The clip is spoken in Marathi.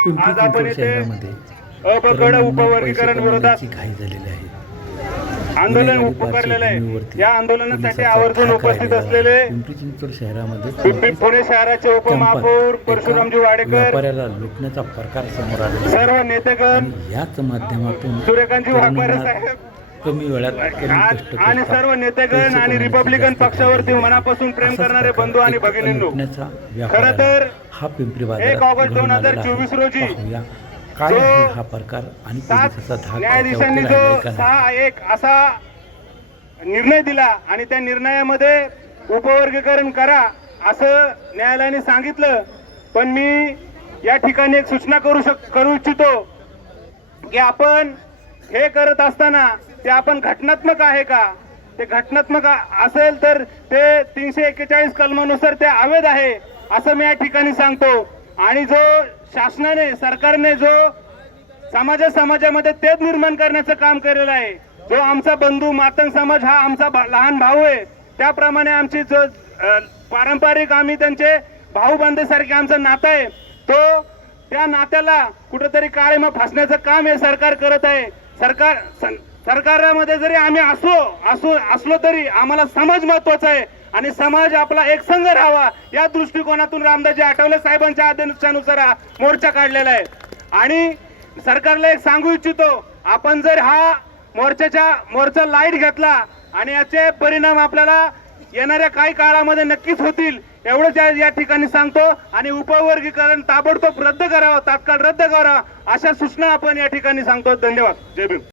आज आपण इथे अपगड उपवर्गीकरण विरोधात घाई झालेली आहे. आंदोलन पुकारलेलं आहे. या आंदोलनासाठी आवर्जून उपस्थित असलेले पिंपरी चिंचवड शहरामध्ये पुणे शहराचे उपमहापौर परशुरामजी वाडेकर, व्यापाऱ्याला लुटण्याचा प्रकार समोर आला. सर्व नेतेगण, याच माध्यमातून सूर्यकांतजी वाघमारे साहेब कमी वेळात कमी कष्ट आणि सर्व नेतेगण आणि रिपब्लिकन पक्षावरती मनापासून प्रेम करणारे बंधू आणि भगिनींनो, खरं तर हा पिंपरी 1 ऑगस्ट 2024 रोजी काय आहे हा प्रकार आणि पोलिसाचा धाक न्यायाधीशांनी जो 6-1 असा निर्णय दिला आणि त्या निर्णयामध्ये उपवर्गीकरण करा असं न्यायालयाने सांगितलं. पण मी या ठिकाणी एक सूचना करू इच्छितो की आपण हे करत असताना ते आपण घटनात्मक आहे का? ते घटनात्मक असेल तर ते 341 कलमानुसार ते अवैध आहे असं मी या ठिकाणी सांगतो. आणि जो शासनाने, सरकारने जो समाजामध्ये तेच निर्माण करण्याचं काम केलेलं आहे, जो आमचा बंधू मातंग समाज हा आमचा लहान भाऊ आहे, त्याप्रमाणे आमची जो पारंपरिक आम्ही त्यांचे भाऊ बंधेसारखे आमचं नातं आहे, तो त्या नात्याला कुठेतरी काळीमा फासण्याचं काम हे सरकार करत आहे. सरकारमध्ये जरी आम्ही असलो तरी आम्हाला समाज महत्वाचा आहे आणि समाज आपला एकसंघ राहावा या दृष्टिकोनातून रामदासजी आठवले साहेबांच्या आदेशानुसार हा मोर्चा काढलेला आहे. आणि सरकारला एक सांगू इच्छितो, आपण जर हा मोर्चा लाईट घेतला आणि याचे परिणाम आपल्याला येणाऱ्या काही काळामध्ये नक्कीच होतील एवढंच या ठिकाणी सांगतो. आणि उपवर्गीकरण ताबडतोब रद्द करावं, तात्काळ रद्द करावं अशा सूचना आपण या ठिकाणी सांगतो. धन्यवाद. जय भीम.